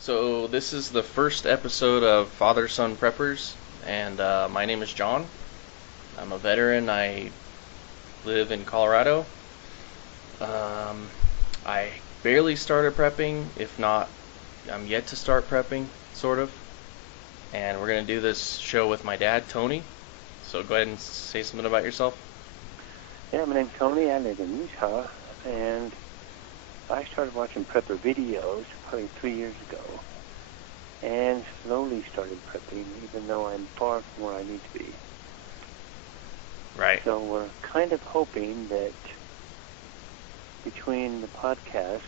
So this is the first episode of Father-Son Preppers, and my name is John. I'm a veteran. I live in Colorado. Um, I barely started prepping, if not, I'm yet to start prepping, sort of. And we're gonna do this show with my dad, Tony. So go ahead and say something about yourself. Yeah, my name's Tony. I live in Utah, and I started watching prepper videos probably 3 years ago, and slowly started prepping, even though I'm far from where I need to be. Right. So we're kind of hoping that between the podcast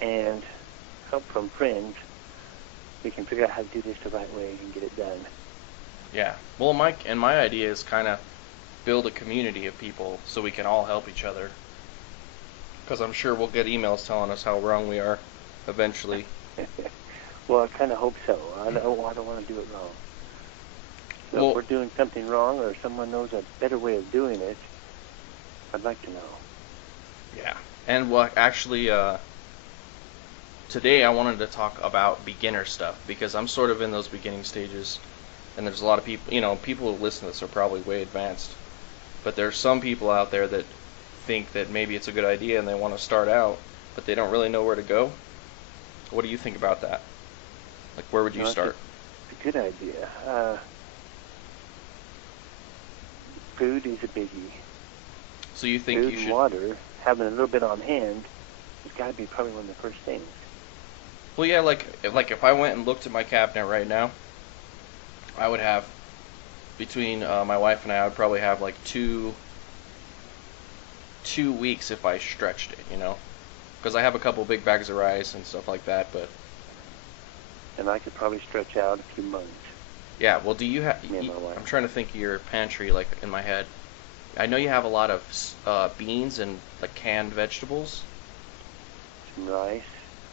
and help from friends, we can figure out how to do this the right way and get it done. Yeah. Well, my idea is kind of build a community of people so we can all help each other. Because I'm sure we'll get emails telling us how wrong we are eventually. Well, I kind of hope so. I don't want to do it wrong. So Well, if we're doing something wrong or someone knows a better way of doing it, I'd like to know. yeah. And well, actually, today I wanted to talk about beginner stuff because I'm sort of in those beginning stages, and there's a lot of people, people who listen to this are probably way advanced, but there's some people out there that think that maybe it's a good idea and they want to start out, but they don't really know where to go. What do you think about that? Like, where would you start? It's a good idea. Food is a biggie. So you think Food you and should... water, having a little bit on hand, has got to be probably one of the first things. Well, yeah, like if I went and looked at my cabinet right now, I would have, between my wife and I would probably have like two weeks if I stretched it, because I have a couple big bags of rice and stuff like that. But And I could probably stretch out a few months. yeah, well, do you have? Me and my wife. I'm trying to think of your pantry, like in my head. I know you have a lot of beans and like canned vegetables, Some rice.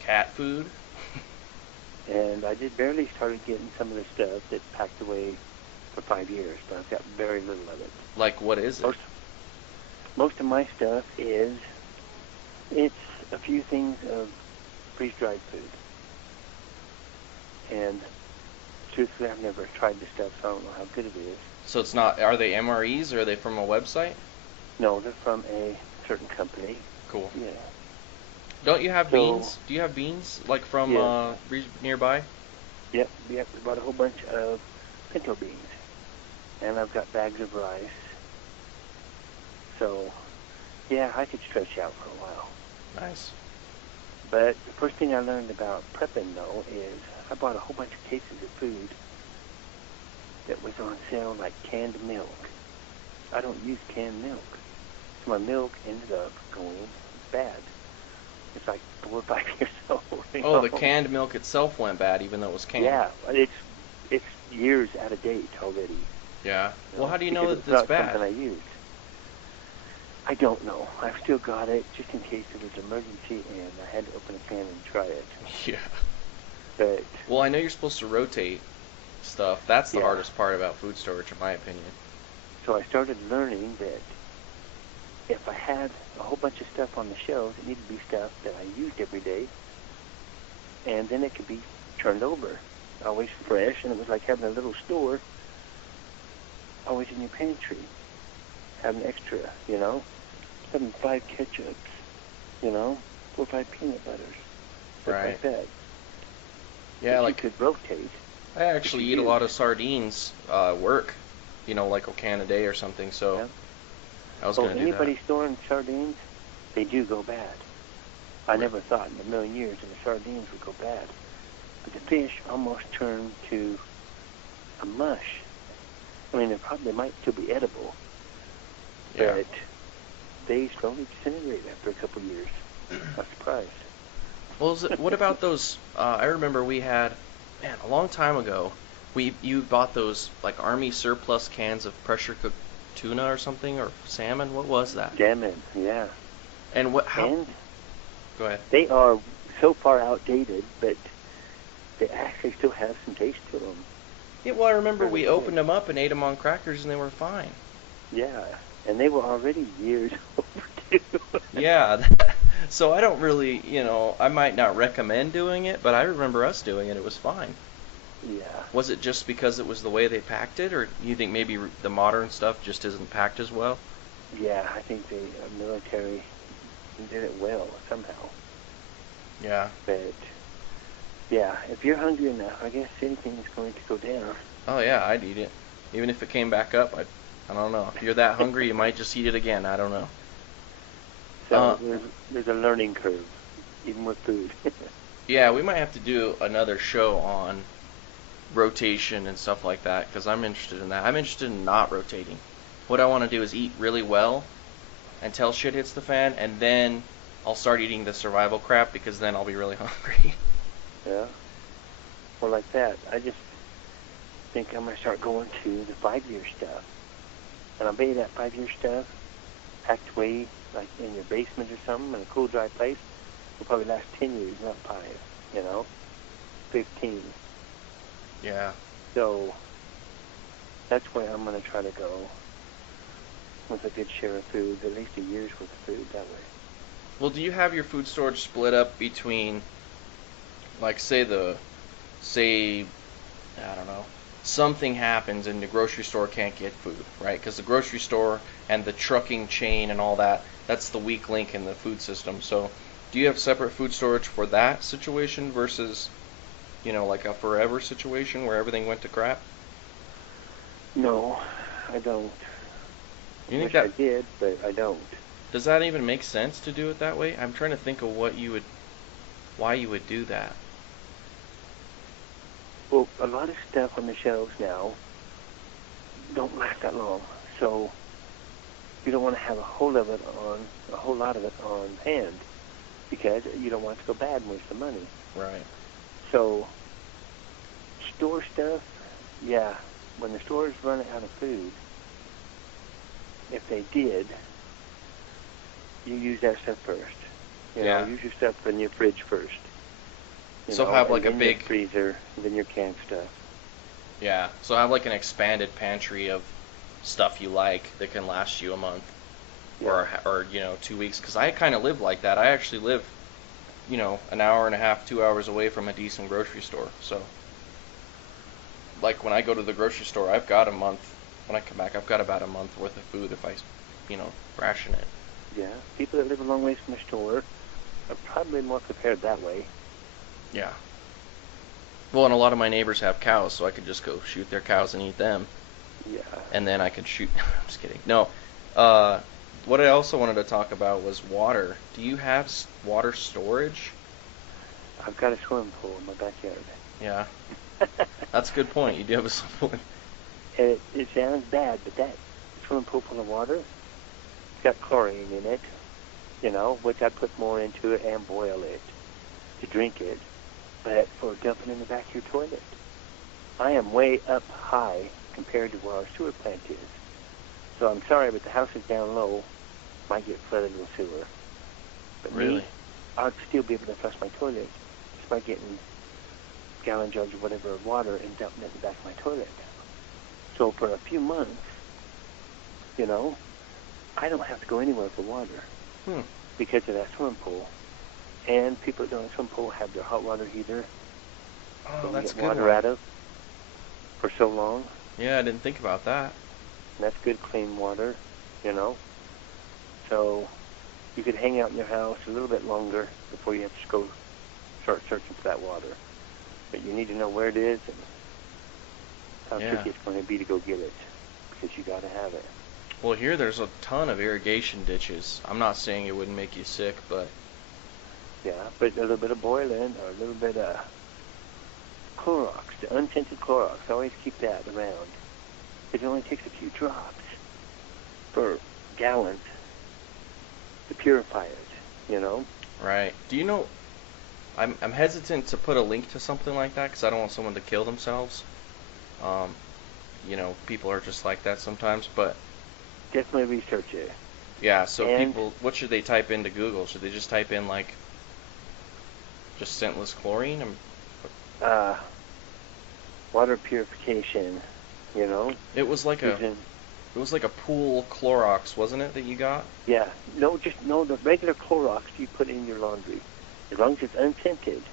cat food. And I did barely started getting some of the stuff that's packed away for 5 years, but I've got very little of it. Like, what is it? Most of my stuff it's a few things of freeze-dried food. And truthfully, I've never tried this stuff, so I don't know how good it is. So it's not. Are they MREs or are they from a website? No, they're from a certain company. Cool. Yeah. Don't you have beans? Do you have beans like from Yeah. Nearby? Yep, we bought a whole bunch of pinto beans. And I've got bags of rice. So, yeah, I could stretch out for a while. Nice. But the first thing I learned about prepping, though, is I bought a whole bunch of cases of food that was on sale, like canned milk. I don't use canned milk. So my milk ended up going bad. It's like 4 or 5 years old. Oh, the canned milk itself went bad, even though it was canned. Yeah, it's years out of date already. Yeah. Well, how do you know that it's it's not bad? something I used. I don't know. I've still got it just in case there was an emergency and I had to open a can and try it. Yeah. But Well, I know you're supposed to rotate stuff. That's the Yeah. hardest part about food storage, in my opinion. so I started learning that if I had a whole bunch of stuff on the shelves, it needed to be stuff that I used every day, and then it could be turned over, always fresh, and it was like having a little store always in your pantry, having extra, having 5 ketchups, 4 or 5 peanut butters, stuff Right. like that. Yeah, But like you could rotate. I actually eat a lot of sardines at work, like a can a day or something. So Yeah. I was So gonna do that. anybody storing sardines, they do go bad. I never thought in a million years that the sardines would go bad. But the fish almost turn to a mush. I mean, they might still be edible, Yeah. but they slowly disintegrate after a couple of years. I'm surprised. Well, what about those? I remember we had, man, a long time ago. You bought those like army surplus cans of pressure cooked tuna or something, or salmon. What was that? Salmon, yeah. And what? How? And Go ahead. they are so far outdated, but they actually still have some taste to them. Yeah. Well, I remember we Really opened them up and ate them on crackers, and they were fine. Yeah, and they were already years overdue. Yeah. So I don't really, I might not recommend doing it, but I remember us doing it. It was fine. Yeah. Was it just because it was the way they packed it, or you think maybe the modern stuff just isn't packed as well? Yeah, I think the military did it well somehow. Yeah. But yeah, if you're hungry enough, I guess anything is going to go down. Oh yeah, I'd eat it. Even if it came back up, I don't know. If you're that hungry, you might just eat it again. I don't know. So there's a learning curve, even with food. Yeah, we might have to do another show on rotation and stuff like that because I'm interested in that. I'm interested in not rotating. What I want to do is eat really well until shit hits the fan, and then I'll start eating the survival crap because then I'll be really hungry. Yeah. Well, like that, I just think I'm going to start going to the 5-year stuff. And I'll bet you that 5-year stuff, packed away, like in your basement or something, in a cool, dry place, will probably last 10 years, not 5, 15. Yeah. So that's where I'm going to try to go with a good share of food, at least a year's worth of food that way. Well, do you have your food storage split up between, like, say, I don't know, something happens and the grocery store can't get food, right? Because the grocery store and the trucking chain and all that, that's the weak link in the food system. So do you have separate food storage for that situation versus, like a forever situation where everything went to crap? No, I don't. You I think wish I that, did, but I don't. does that even make sense to do it that way? I'm trying to think of why you would do that. Well, a lot of stuff on the shelves now don't last that long, so you don't want to have a whole lot of it on hand because you don't want it to go bad and waste the money. Right. So store stuff, yeah, when the stores run out of food, if they did, you use that stuff first. Yeah. Use your stuff in your fridge first. So have like a and then big your freezer, and then your canned stuff. Yeah, so have like an expanded pantry of stuff you like that can last you a month Yeah. or 2 weeks. Because I kind of live like that. I actually live, an hour and a half, 2 hours away from a decent grocery store. So, like when I go to the grocery store, I've got a month. When I come back, I've got about a month worth of food if I, ration it. Yeah. People that live a long ways from the store are probably more prepared that way. Yeah. Well, and a lot of my neighbors have cows, so I could just go shoot their cows and eat them. Yeah. And then I could shoot. I'm just kidding. No. What I also wanted to talk about was water. Do you have water storage? I've got a swimming pool in my backyard. Yeah. That's a good point. You do have a swimming pool. It sounds bad, but that swimming pool full of water, it's got chlorine in it, which I put more into it and boil it to drink it, but for dumping in the back of your toilet. I am way up high compared to where our sewer plant is. So I'm sorry, but the house is down low, might get flooded with sewer. But Really? I'd still be able to flush my toilet just by getting gallon jugs or whatever of water and dumping it in the back of my toilet. So for a few months, I don't have to go anywhere for water because of that swimming pool. And people that don't have a swimming pool have their hot water heater Oh, that that's you a get good water one. out of for so long. Yeah, I didn't think about that. And that's good, clean water, So you could hang out in your house a little bit longer before you have to go start searching for that water. But you need to know where it is and how tricky it's going to be to go get it because you got to have it. Well, here there's a ton of irrigation ditches. I'm not saying it wouldn't make you sick, but Yeah, but a little bit of boiling or a little bit of Clorox, the unscented Clorox. Always keep that around. It only takes a few drops per gallon to purify it, right. Do you know? I'm hesitant to put a link to something like that because I don't want someone to kill themselves. People are just like that sometimes, but Definitely research it. yeah. So And people, what should they type into Google? Should they just type in like just scentless chlorine? water purification, It was like using It was like a pool Clorox, wasn't it, that you got? Yeah, no, the regular Clorox you put in your laundry. As long as it's unscented,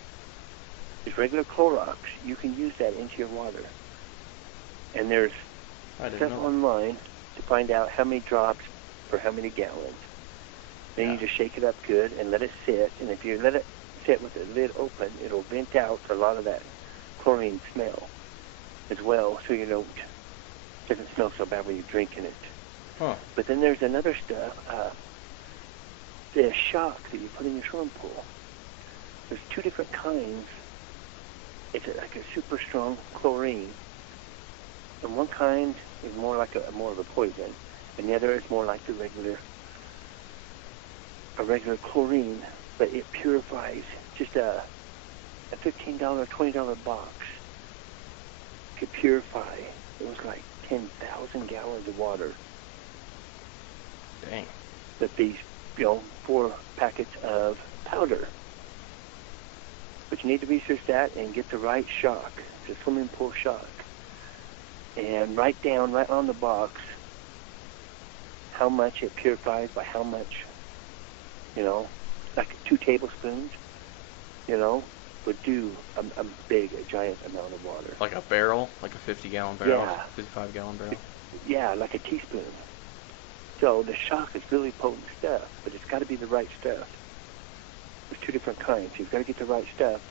it's regular Clorox, you can use that into your water. And there's stuff online to find out how many drops for how many gallons. Then you just shake it up good and let it sit. And if you let it sit with the lid open, it'll vent out a lot of that chlorine smell as well, so you don't, it doesn't smell so bad when you're drinking it. Huh. But then there's another stuff, the shock that you put in your swimming pool. There's two different kinds. It's like a super strong chlorine. And one kind is more like more of a poison, and the other is more like the regular chlorine, but it purifies. Just a $15, $20 box could purify. It was like 10,000 gallons of water. Dang. But these, 4 packets of powder. But you need to research that and get the right shock, the swimming pool shock. And write down right on the box how much it purifies by how much, like 2 tablespoons, would do a giant amount of water. Like a barrel? Like a 50-gallon barrel? Yeah. 55-gallon barrel? Yeah, like a teaspoon. So the shock is really potent stuff, but it's got to be the right stuff. There's 2 different kinds. You've got to get the right stuff.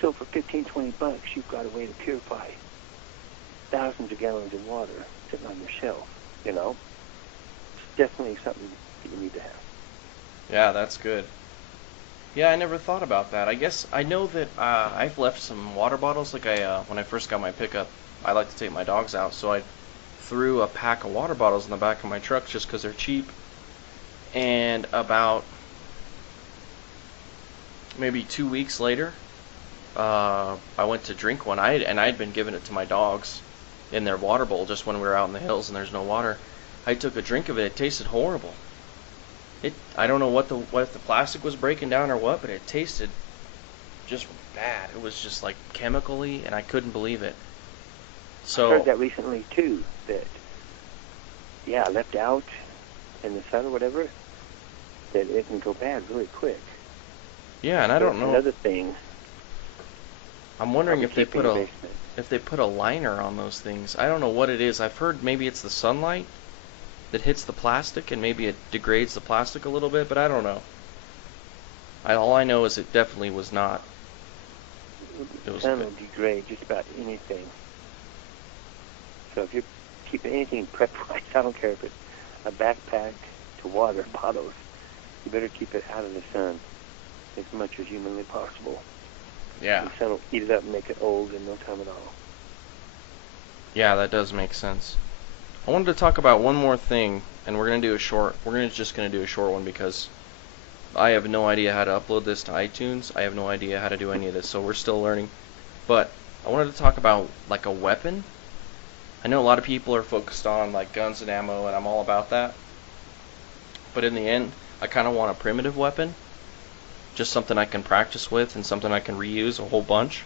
So for $15, $20, you've got a way to purify thousands of gallons of water sitting on your shelf, It's definitely something that you need to have. Yeah, that's good. Yeah, I never thought about that. I guess I know that I've left some water bottles. Like when I first got my pickup, I like to take my dogs out, so I threw a pack of water bottles in the back of my truck just because they're cheap. And about maybe 2 weeks later, I went to drink one. I'd been giving it to my dogs in their water bowl just when we were out in the hills and there's no water. I took a drink of it. It tasted horrible. I don't know what if the plastic was breaking down or what, but it tasted just bad. It was just like chemically, and I couldn't believe it. So I heard that recently too. That left out in the sun or whatever, that it can go bad really quick. Yeah, and I don't know. Another thing. I'm wondering if they put a liner on those things. I don't know what it is. I've heard maybe it's the sunlight that hits the plastic and maybe it degrades the plastic a little bit, but I don't know. All I know is it definitely was not. The sun will degrade just about anything. So if you're keeping anything prep-wise, I don't care if it's a backpack to water bottles, you better keep it out of the sun as much as humanly possible. Yeah. The sun will eat it up and make it old in no time at all. Yeah, that does make sense. I wanted to talk about one more thing, and we're just gonna do a short one because I have no idea how to upload this to iTunes. I have no idea how to do any of this, so we're still learning. But I wanted to talk about like a weapon. I know a lot of people are focused on like guns and ammo, and I'm all about that. But in the end, I kind of want a primitive weapon. Just something I can practice with and something I can reuse a whole bunch.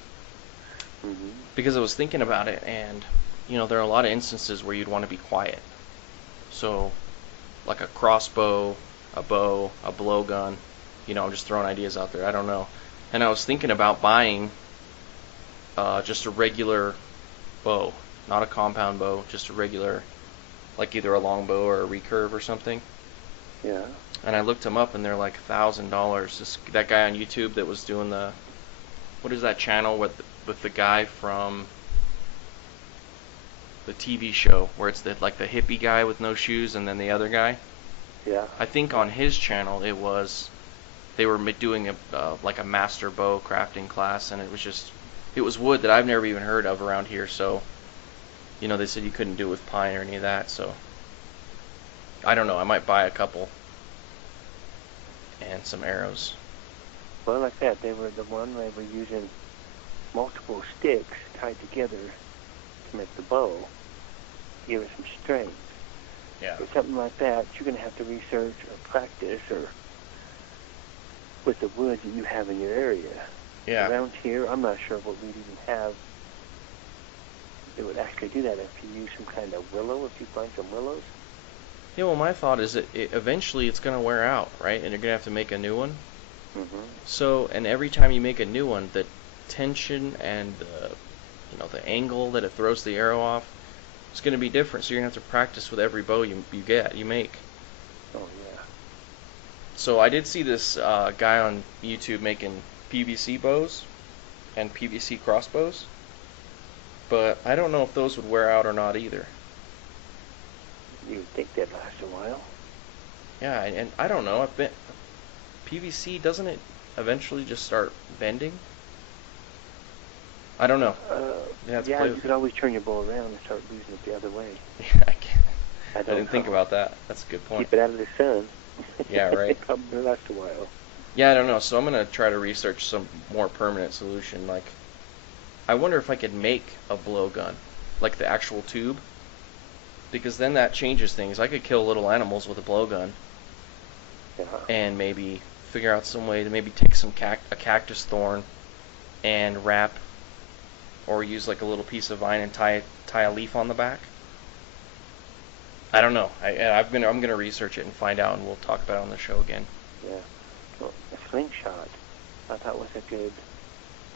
Mm-hmm. Because I was thinking about it, and there are a lot of instances where you'd want to be quiet. So, like a crossbow, a bow, a blowgun. I'm just throwing ideas out there. I don't know. And I was thinking about buying just a regular bow, not a compound bow, just a regular, like either a long bow or a recurve or something. Yeah. And I looked them up, and they're like $1,000. That guy on YouTube that was doing what is that channel with the guy from the TV show where it's like the hippie guy with no shoes and then the other guy? Yeah. I think on his channel they were doing like a master bow crafting class, and it was wood that I've never even heard of around here. So, they said you couldn't do it with pine or any of that. So, I don't know. I might buy a couple and some arrows. Well, like that, they were using multiple sticks tied together to make the bow, give it some strength. Yeah. For something like that, you're going to have to research or practice or with the woods that you have in your area. Yeah. Around here, I'm not sure what we'd even have that would actually do that. If you use some kind of willow, if you find some willows, Yeah, well, my thought is that eventually it's going to wear out, right? And you're going to have to make a new one. Hmm. So, and every time you make a new one, the tension and the angle that it throws the arrow off is going to be different. So you're going to have to practice with every bow you make. Oh yeah. So I did see this guy on YouTube making PVC bows and PVC crossbows, but I don't know if those would wear out or not either. You would think they'd last a while. Yeah, and I don't know. PVC, doesn't it eventually just start bending? I don't know. Yeah, you could always turn your bow around and start using it the other way. Yeah, I don't didn't think know. about that. That's a good point. Keep it out of the sun. Yeah, right. It probably lasts a while. Yeah, I don't know. So I'm gonna try to research some more permanent solution. Like, I wonder if I could make a blowgun, like the actual tube, because then that changes things. I could kill little animals with a blowgun, Yeah. and maybe figure out some way to maybe take a cactus thorn and wrap, or use like a little piece of vine and tie a leaf on the back. I don't know. I'm gonna research it and find out, and we'll talk about it on the show again. Yeah. Well, a slingshot, I thought was a good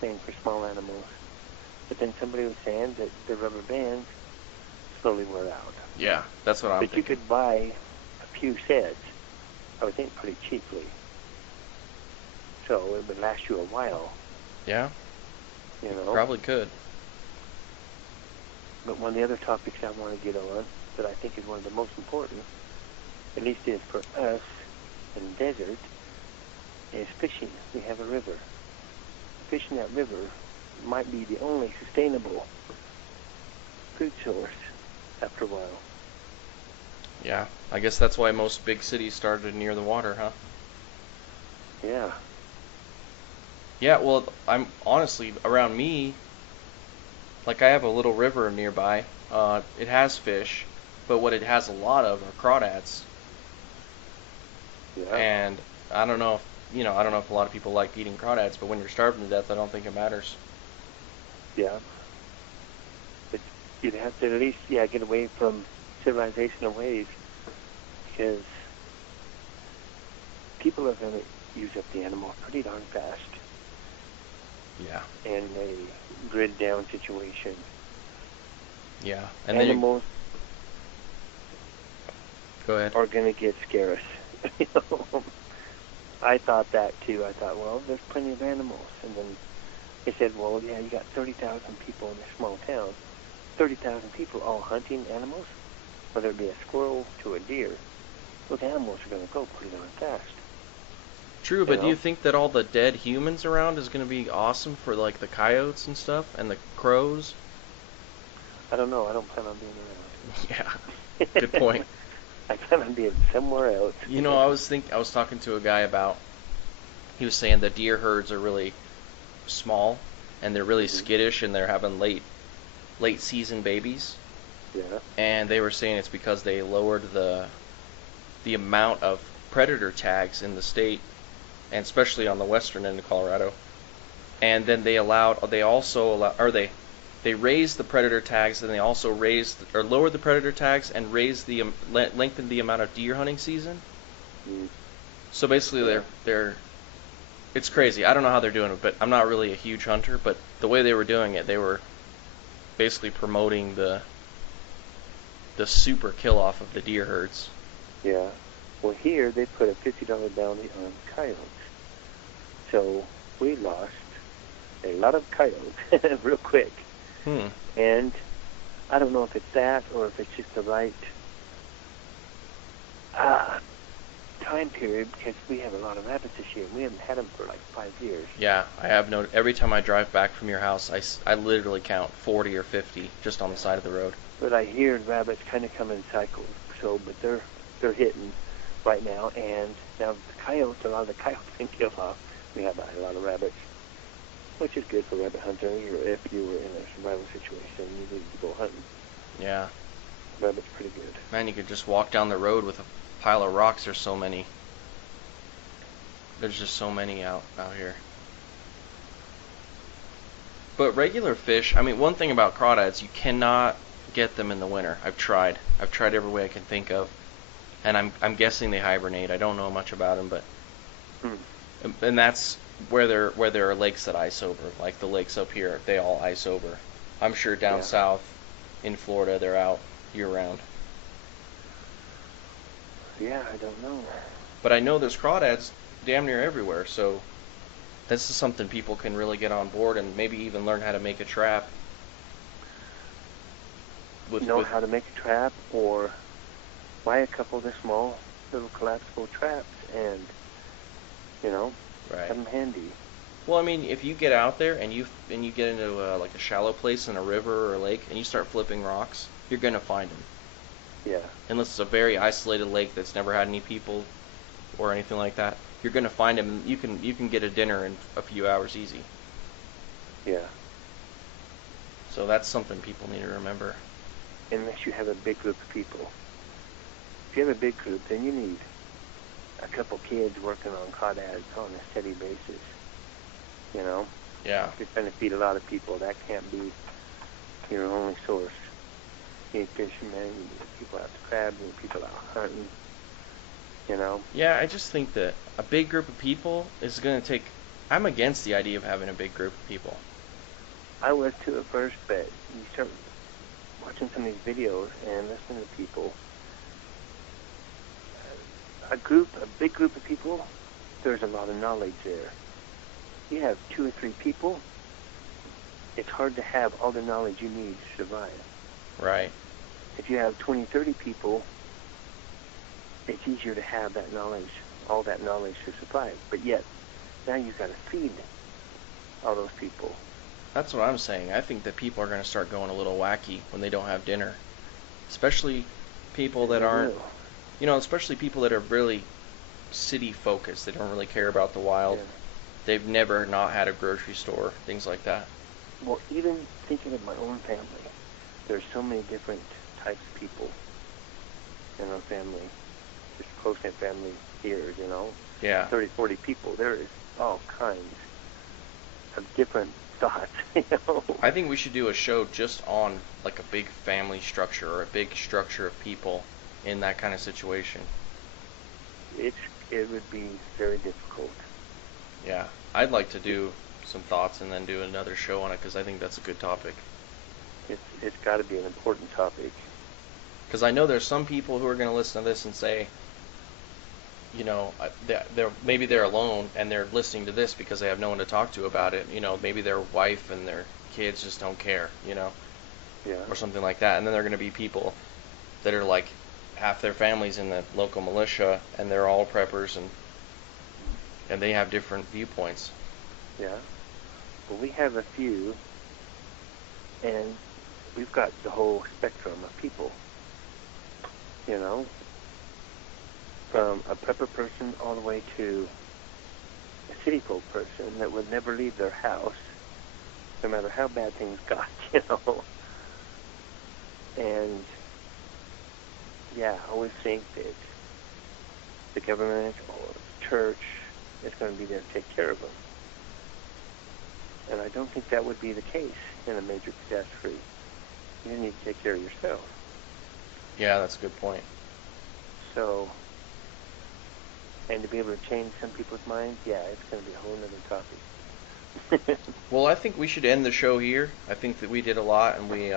thing for small animals. But then somebody was saying that the rubber bands slowly wear out. Yeah, that's what I'm But thinking. you could buy a few sets, I would think pretty cheaply. So it would last you a while, Yeah, you know. probably could. But one of the other topics I want to get on that I think is one of the most important, at least is for us in the desert, is fishing. We have a river. Fishing that river might be the only sustainable food source after a while. Yeah, I guess that's why most big cities started near the water, huh? Yeah. Yeah, well, I'm honestly, around me, like I have a little river nearby. It has fish, but what it has a lot of are crawdads. Yeah. And I don't know if a lot of people like eating crawdads, but when you're starving to death, I don't think it matters. Yeah. But you'd have to at least, get away from civilizational ways, because people are going to use up the animal pretty darn fast Yeah. in a grid down situation. Yeah. And then Animals go ahead. are going to get scarce. You know? I thought that too. I thought, well, there's plenty of animals. And then they said, well, yeah, you got 30,000 people in this small town. 30,000 people all hunting animals, whether it be a squirrel to a deer. Those animals are going to go pretty darn fast. True, but do know? you think that all the dead humans around is going to be awesome for like the coyotes and stuff and the crows? I don't know. I don't plan on being around. Yeah. Good point. I plan on being somewhere else. You know, I was talking to a guy about, he was saying the deer herds are really small and they're really skittish and they're having late season babies. Yeah. And they were saying it's because they lowered the amount of predator tags in the state, and especially on the western end of Colorado. And then they raised the predator tags, and they also lowered the predator tags and lengthened the amount of deer hunting season. Mm. So basically, it's crazy. I don't know how they're doing it, but I'm not really a huge hunter. But the way they were doing it, they were basically promoting the super kill off of the deer herds. Yeah. Well, here they put a $50 bounty on coyotes. So we lost a lot of coyotes real quick. And I don't know if it's that or if it's just the right time period, because we have a lot of rabbits this year. We haven't had them for like 5 years. Yeah, I have noticed. Every time I drive back from your house, I literally count 40 or 50 just on the side of the road. But I hear rabbits kind of come in cycles. So, but they're hitting right now, and now the coyotes, a lot of the coyotes been killed off. We have a lot of rabbits, which is good for rabbit hunting, or if you were in a survival situation and you needed to go hunting. Yeah. Rabbit's pretty good. Man, you could just walk down the road with a pile of rocks. There's so many. There's just so many out here. But regular fish, I mean, one thing about crawdads, you cannot get them in the winter. I've tried every way I can think of. and I'm guessing they hibernate. I don't know much about them, but Hmm. and that's where there are lakes that ice over, like the lakes up here. They all ice over. I'm sure down Yeah. south in Florida they're out year round. Yeah, I don't know. But I know there's crawdads damn near everywhere, so this is something people can really get on board and maybe even learn how to make a trap Know with how to make a trap, or buy a couple of the small little collapsible traps and, right. have them handy. Well, I mean, if you get out there and you get into like a shallow place in a river or a lake and you start flipping rocks, you're gonna find them. Yeah. Unless it's a very isolated lake that's never had any people or anything like that, you're gonna find them. And you can get a dinner in a few hours easy. Yeah. So that's something people need to remember. Unless you have a big group of people. If you have a big group, then you need a couple kids working on crawdads on a steady basis. Yeah. If you're trying to feed a lot of people, that can't be your only source. You need fishermen, you need people out to crab, you need people out hunting. Yeah, I just think that a big group of people is gonna take. I'm against the idea of having a big group of people. I was too at first, but you start watching some of these videos and listening to people. A big group of people, there's a lot of knowledge there. You have 2 or 3 people, it's hard to have all the knowledge you need to survive. Right. If you have 20, 30 people, it's easier to have that knowledge, all that knowledge to survive. But yet, now you've got to feed all those people. That's what I'm saying. I think that people are going to start going a little wacky when they don't have dinner. Especially people that aren't, especially people that are really city focused. They don't really care about the wild. Yeah. They've never not had a grocery store, things like that. Well, even thinking of my own family, there's so many different types of people in our family. Just close-knit family here, Yeah. 30, 40 people. There is all kinds of different thoughts, I think we should do a show just on like a big family structure or a big structure of people in that kind of situation. It would be very difficult. Yeah. I'd like to do some thoughts and then do another show on it because I think that's a good topic. It's got to be an important topic. Because I know there's some people who are going to listen to this and say, maybe they're alone and they're listening to this because they have no one to talk to about it. Maybe their wife and their kids just don't care, Yeah. or something like that. And then there are going to be people that are like half their family's in the local militia and they're all preppers and they have different viewpoints. Yeah. Well, we have a few, and we've got the whole spectrum of people. From a prepper person all the way to a city folk person that would never leave their house, no matter how bad things got, And, yeah, I always think that the government or the church is going to be there to take care of them. And I don't think that would be the case in a major catastrophe. You need to take care of yourself. Yeah, that's a good point. So, and to be able to change some people's minds, yeah, it's going to be a whole other topic. Well, I think we should end the show here. I think that we did a lot, and we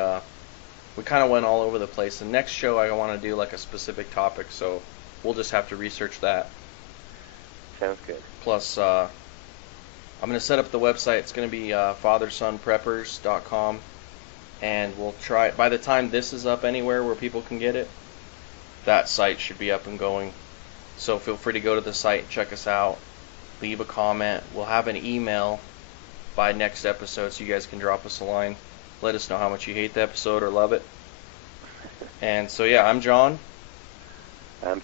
kind of went all over the place. The next show I want to do like a specific topic, so we'll just have to research that. Sounds good. Plus, I'm going to set up the website. It's going to be fathersonpreppers.com, and we'll try. By the time this is up anywhere where people can get it, that site should be up and going. So feel free to go to the site, check us out, leave a comment. We'll have an email by next episode, so you guys can drop us a line. Let us know how much you hate the episode or love it. And so, yeah, I'm John. I'm